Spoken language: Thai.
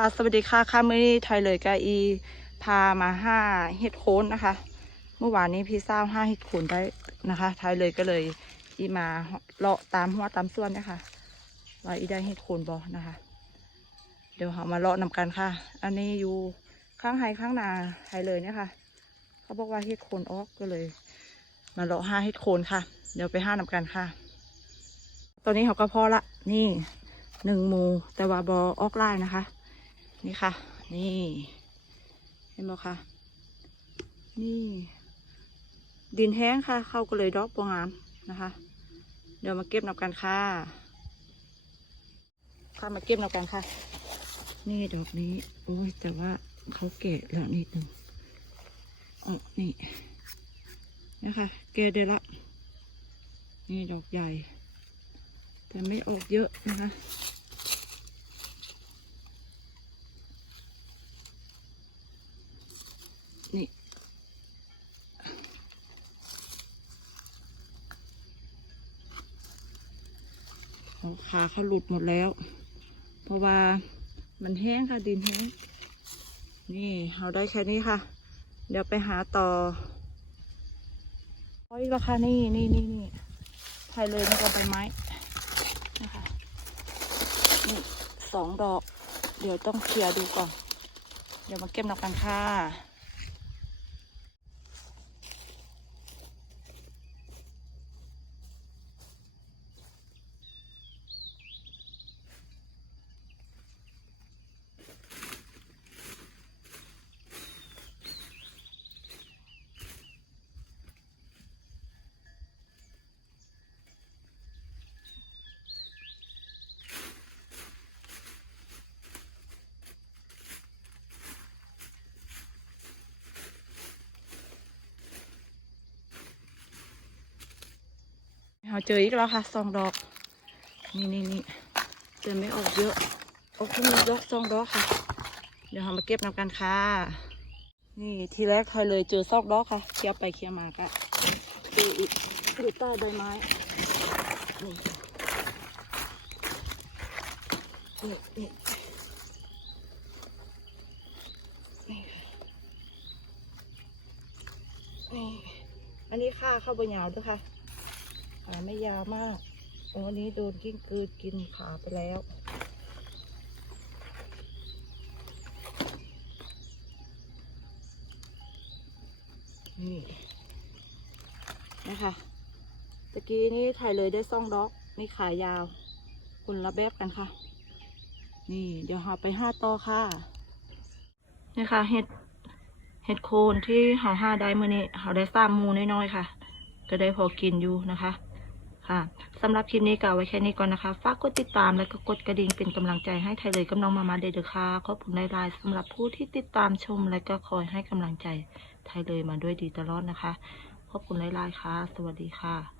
ค่ะสวัสดีค่ะค่ะมื่อนี้ไทยเลยกาอี พามาห้าเห็ดโคนนะคะ เมื่อวานนี้พี่เศร้าห้าเห็ดโคนได้นะคะ ไทยเลยก็เลยอีมาเลาะตามหัวตามส่วนนะคะว่าอีได้เห็ดโคนบอนะคะ เดี๋ยวเรามาเลาะนำกันค่ะ อันนี้อยู่ข้างไฮข้างนาไทยเลยเนี่ยค่ะ เขาบอกว่าเห็ดโคนออกก็เลย มาเลาะห้าเห็ดโคนค่ะ เดี๋ยวไปห้านำกันค่ะ ตอนนี้เขาก็พอละนี่หนึ่งมูแต่ว่าบอออกไล่นะคะ นี่ค่ะ นี่ เห็นไหมคะ นี่ ดินแห้งค่ะ เข้าก็เลยดอกบวงามนะคะ เดี๋ยวมาเก็บนับกันค่ะ ค่ะมาเก็บนับกันค่ะ นี่ดอกนี้ โอ้ยแต่ว่าเขาแก่แล้วนิดนึงอ๋อนี่ นะคะแก่ได้ละ นี่ดอกใหญ่ แต่ไม่ออกเยอะนะคะ นี่เขาเขาหลุดหมดแล้ว เพราะว่ามันแห้งค่ะดินแห้ง นี่เราได้แค่นี้ค่ะ เดี๋ยวไปหาต่อโอ้ยราคานี่นี่นี่นี่ไทยเลยนี่ก็ใบไม้นะคะนี่สองดอก เดี๋ยวต้องเคลียร์ดูก่อน เดี๋ยวมาเก็บนับกันค่ะ เราเจออีกแล้วค่ะสองดอก นี่นี่นี่เจอไม่ออกเยอะออกแค่มีดอกสองดอกค่ะ เดี๋ยวเรามาเก็บนำกันค่ะ นี่ทีแรกใครเลยเจอซอกดอกค่ะ เคลียร์ไปเคลียร์มากะดูอีกดูใต้ใบไม้นี่นี่นี่นี่นี่อันนี้ค่าเข้าใบยาวด้วยค่ะ ขาไม่ยาวมากโอ้อันนี้โดนกิ้งกืดกินขาไปแล้ว นี่นะคะตะกี้นี้ถ่ายเลยได้ซ่องด็อกนี่ขายาวคุณละแบบกันค่ะ นี่เดี๋ยวหาไปห้าต่อค่ะนี่ค่ะเห็ดเห็ดโคนที่หาห้าได้เมื่อนี้หาได้สามมูน้อยๆค่ะ ก็ได้พอกินอยู่นะคะ ค่ะสำหรับคลิปนี้ก็เอาไว้แค่นี้ก่อนนะคะฝากกดติดตามและก็กดกระดิ่งเป็นกำลังใจให้ไทยเลยกับน้องมามาเดเดอค่ะขอบคุณหลายๆสำหรับผู้ที่ติดตามชมและก็คอยให้กำลังใจไทยเลยมาด้วยดีตลอดนะคะ ขอบคุณหลายๆค่ะ สวัสดีค่ะ